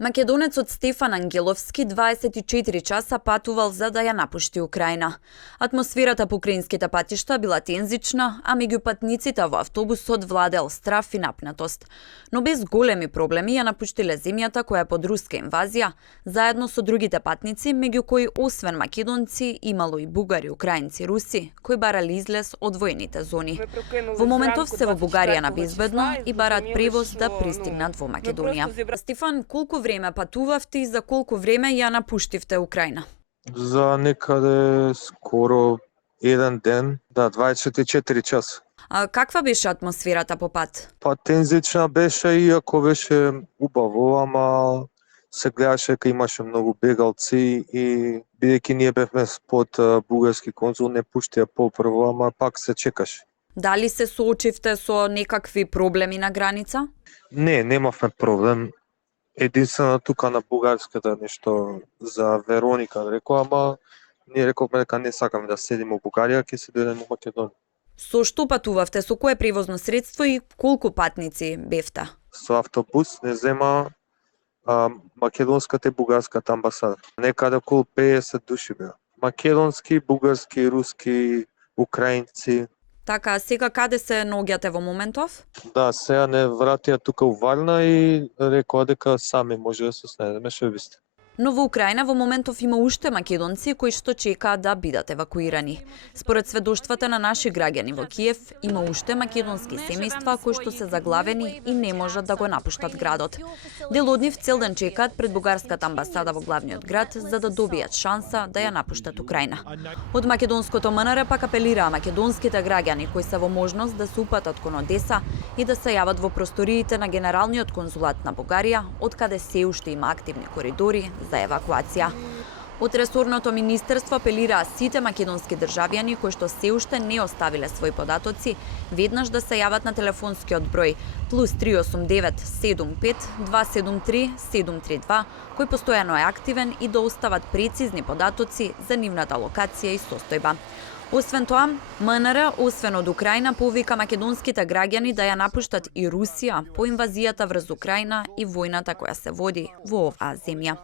Македонецот Стефан Ангеловски 24 часа патувал за да ја напушти Украина. Атмосферата по украинските патишта била тензична, а меѓу патниците во автобусот владел страф и напнатост. Но без големи проблеми ја напуштиле земјата која е под руска инвазија, заедно со другите патници, меѓу кои освен македонци имало и бугари, украинци, руси, кои барали излез од воените зони. Во моментов се во Бугарија на безбедно и бараат превоз да пристигнат во Македонија. Стефан, колку време патувавте и за колку време ја напуштивте Украина? За некаде скоро еден ден, 24 часа. А каква беше атмосферата по пат? Па тензична беше, иако беше убаво, ама се гледаше дека имаше многу бегалци и бидејќи ние бевме под бугарски конзул, не пуштија попрво, ама пак се чекаше. Дали се соочивте со некакви проблеми на граница? Не, немавме проблем. Единствено тука на бугарската нешто за Вероника рекоа, ама ние рековме дека не сакаме да седиме во Бугарија, ќе се дојдеме во Македонија. Со што патувавте? Со кое превозно средство и колку патници бевте? Со автобус не зема македонската и бугарската амбасада. Некаде околу 50 души беа. Македонски, бугарски, руски, украинци. Така, сега каде се наоѓате во моментов? Да, сега не вратија тука у Варна и рекоа дека сами може да се снајдеме швебисте. Но во Украина во моментов има уште македонци кои што чекаат да бидат евакуирани. Според сведоштвата на наши граѓани во Киев, има уште македонски семејства кои што се заглавени и не можат да го напуштат градот. Дел од нив цел ден чекаат пред бугарската амбасада во главниот град за да добијат шанса да ја напуштат Украина. Од македонското МНР пак апелираа македонските граѓани кои се во можност да се упатат кон Одеса и да се јават во просториите на Генералниот конзулат на Бугарија, од каде се уште има активни коридори за евакуација. Од ресорното министерство апелираа сите македонски државјани кои што се уште не оставиле своји податоци, веднаш да се јават на телефонскиот број +389 75 273 732, кој постојано е активен и да остават прецизни податоци за нивната локација и состојба. Освен тоа, МНР, освен од Украина, повика македонските граѓани да ја напуштат и Русија по инвазијата врз Украина и војната која се води во оваа земја.